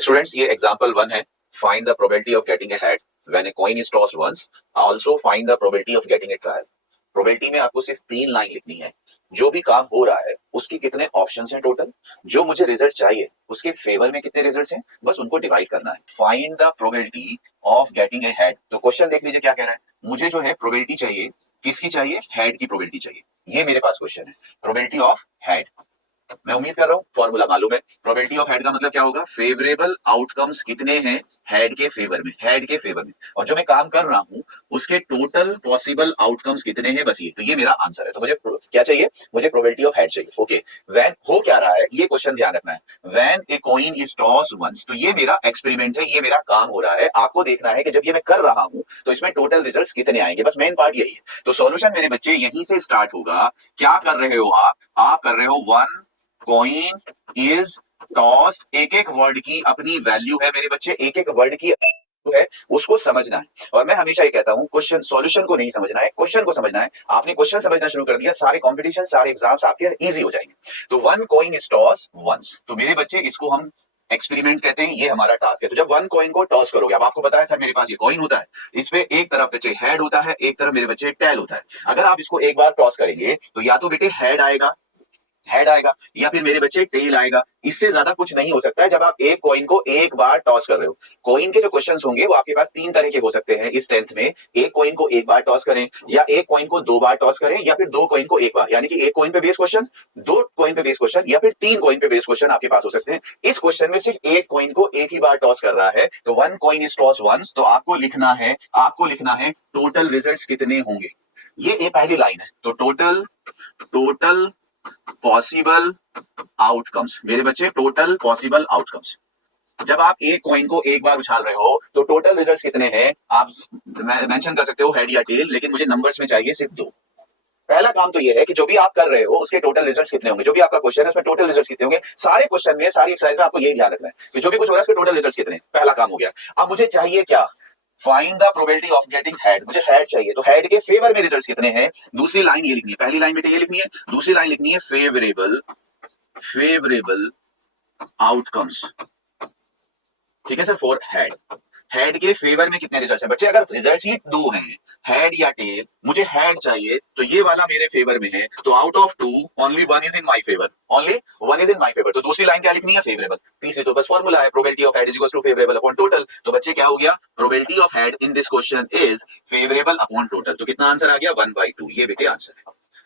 Students ये example 1 है। Find the probability of getting a head when a coin is tossed once, also find the probability of getting a trial. Probability में आपको सिर्फ 3 line लिखनी है। जो भी काम हो रहा है उसके कितने ऑप्शंस हैं टोटल, जो मुझे रिजल्ट चाहिए उसके फेवर में कितने रिजल्ट्स हैं, बस उनको डिवाइड करना है। Find the probability of getting a head. तो क्वेश्चन देख लीजिए क्या कह रहा है। मुझे जो है प्रोबेबिलिटी चाहिए, किसकी चाहिए? हेड की प्रोबेबिलिटी चाहिए। ये मेरे पास क्वेश्चन है, प्रोबेबिलिटी ऑफ हेड। मैं उम्मीद कर रहा हूं फॉर्मूला मालूम है। प्रोबेबिलिटी ऑफ हेड का मतलब क्या होगा? फेवरेबल आउटकम्स कितने हैं हेड के फेवर में, हेड के फेवर में, और जो मैं काम कर रहा हूं उसके टोटल पॉसिबल आउटकम्स कितने हैं, बस ये। तो ये मेरा आंसर है। तो मुझे क्या चाहिए? मुझे प्रोबेबिलिटी ऑफ हेड चाहिए। ओके, व्हेन हो क्या रहा है ये क्वेश्चन ध्यान रखना है। When a coin is tossed once, तो ये मेरा एक्सपेरिमेंट है, ये मेरा काम हो रहा है। आपको देखना है कि जब ये मैं कर रहा हूं तो इसमें टोटल रिजल्ट्स कितने आएंगे, बस मेन पार्ट यही है। तो सॉल्यूशन मेरे बच्चे यहीं से स्टार्ट होगा। क्या कर रहे हो आप कर रहे हो वन कॉइन इज टॉस्ड। एक एक वर्ड की अपनी वैल्यू है मेरे बच्चे, एक एक वर्ड की है, उसको समझना है। और मैं हमेशा ये कहता हूं क्वेश्चन सॉल्यूशन को नहीं समझना है, क्वेश्चन को समझना है। आपने क्वेश्चन समझना शुरू कर दिया, सारे कंपटीशन सारे एग्जाम्स आपके इजी हो जाएंगे। तो one coin is toss once, तो मेरे बच्चे इसको हम एक्सपेरिमेंट कहते हैं, ये हमारा टास्क है। तो जब वन कॉइन को टॉस करोगे, अब आपको बताया सर मेरे पास ये कॉइन होता है, इस पे एक तरफ बच्चे हेड होता है, एक तरफ मेरे बच्चे टेल होता है। अगर आप इसको एक बार टॉस करेंगे तो या तो बेटे हेड आएगा या फिर मेरे बच्चे टेल आएगा। इससे ज्यादा कुछ नहीं हो सकता है जब आप एक कॉइन को एक बार टॉस कर रहे हो। कॉइन के जो क्वेश्चंस होंगे वो आपके पास 3 तरह के हो सकते हैं इस 10th में। एक कॉइन को एक बार टॉस करें, या एक कॉइन को 2 बार टॉस करें, या फिर 2 कॉइन को एक बार, यानी कि एक कॉइन पे बेस क्वेश्चन, 2 कॉइन पे बेस क्वेश्चन, या फिर 3 कॉइन पे बेस क्वेश्चन आपके पास हो सकते हैं। इस क्वेश्चन में सिर्फ एक कॉइन को एक ही बार टॉस कर रहा है, तो one coin is toss once. तो आपको लिखना है टोटल रिजल्ट्स कितने होंगे। ये पहली लाइन है। तो टोटल पॉसिबल आउटकम्स मेरे बच्चे, टोटल पॉसिबल आउटकम्स। जब आप एक कॉइन को एक बार उछाल रहे हो तो टोटल रिजल्ट्स कितने हैं आप मेंशन कर सकते हो, हेड या टेल, लेकिन मुझे नंबर्स में चाहिए सिर्फ 2। पहला काम तो ये है कि जो भी आप कर रहे हो उसके टोटल रिजल्ट्स कितने होंगे, जो भी आपका क्वेश्चन है उसमें टोटल रिजल्ट्स कितने होंगे। सारे क्वेश्चन में, सारी एक्सरसाइज में आपको यही ध्यान रखना है कि जो भी कुछ हो रहा है उसके टोटल रिजल्ट्स कितने। पहला काम हो गया। अब मुझे चाहिए क्या? Find the probability of getting head. मुझे हेड चाहिए, तो हेड के फेवर में रिजल्ट्स कितने हैं। दूसरी लाइन ये लिखनी है, पहली लाइन बेटे ये लिखनी है, दूसरी लाइन लिखनी है फेवरेबल आउटकम्स। ठीक है सर, फॉर हेड के फेवर में कितने रिजल्ट्स हैं बच्चे। अगर रिजल्ट्स ही 2 हैं, हेड या टेल, मुझे हेड चाहिए तो ये वाला मेरे फेवर में है, तो out of 2 only 1 is in my favour, only 1 is in my favour. तो दूसरी लाइन क्या लिखनी है? फेवरेबल। तीसरी तो बस फॉर्मूला है, probability of head is equals to favourable upon total. तो बच्चे क्या हो गया? Probability of head in this question is favourable upon total. तो कितना आंसर आ गया? 1/2। ये बेटे आंसर है।